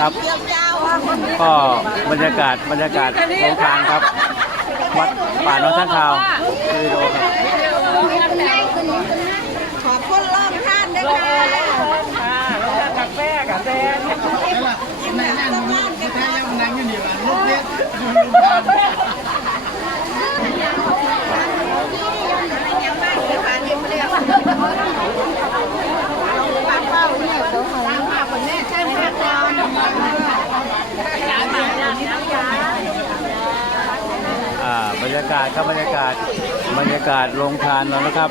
ครับ ก็บรรยากาศบรรยากาศโรงทานครับ วัดป่าน้องท่านข่าววิดีโอครับขอบคุณล่องท่านด้วยค่ะกาแฟกาแฟนั่งนั่งนั่งแท้ยังนั่งอยู่นี่ล่ะลูกเพชรอ่า บรรยากาศครับบรรยากาศบรรยากาศโรงทานแล้วนะครับ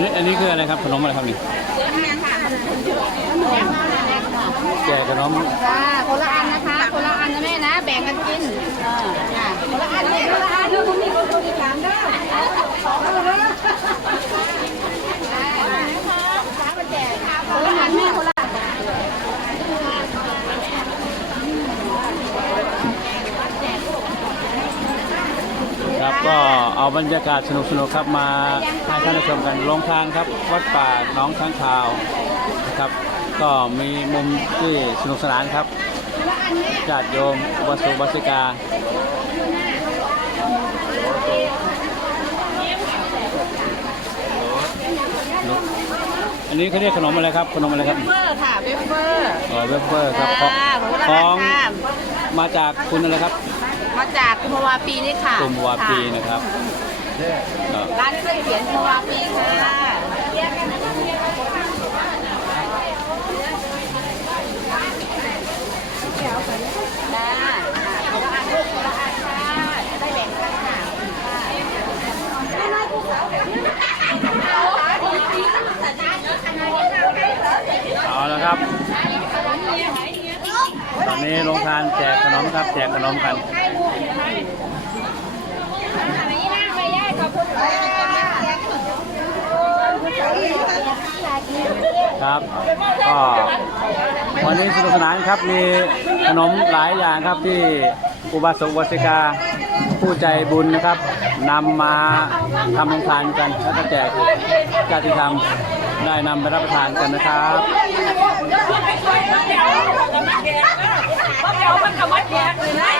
นี่อันนี้คืออะไรครับขนมอะไรครับนี่แจกขนมจ้าคนละอันนะคะคนละอันนะแม่นะ แบ่งกันกินจ้าคนละอันเลยคนละอันเด้อคุณมีคนอีกสามเด้อคนละอันแม่คนละ ครับก็ เอาบรรยากาศสนุกๆครับมาให้ท่านได้ชมกันโรงทานครับวัดป่าหน้องข้างคาวนะครับ ก็มีมุมที่สนุกสนานครับญาติโยมวัดสุวัสิกาอันนี้เขาเรียกขนมอะไรครับขนมอะไรครับเฟอร์ค่ะเวฟเฟอร์อ๋อเวฟเฟอร์ครับของจ้าคนละขอัอนงค่ะมาจากคุณอะไรครับ มาจากกุมภาวาปีนี่ค่ะกลุ่มวาปีนะครับก็ร้านเครื่องเขียนกุมภาวาปีค่ะจ้าคนละอันลูกคนละอันค่ะจะได้แบ่งกันค่ะเอาละครับ ตอนนี้โรงทานแจกขนมครับแจกขนมกัน ครับ ก็วันนี้สนุกสนานครับมีขนมหลายอย่างครับที่อุบาสกวสิกาผู้ใจบุญนะครับนำมาทำโรงทานกันแล้วก็แจกญาติธรรมได้นำไปรับประทานกันนะครับ เดี๋ยวมันกับวัดแขกเลยนะ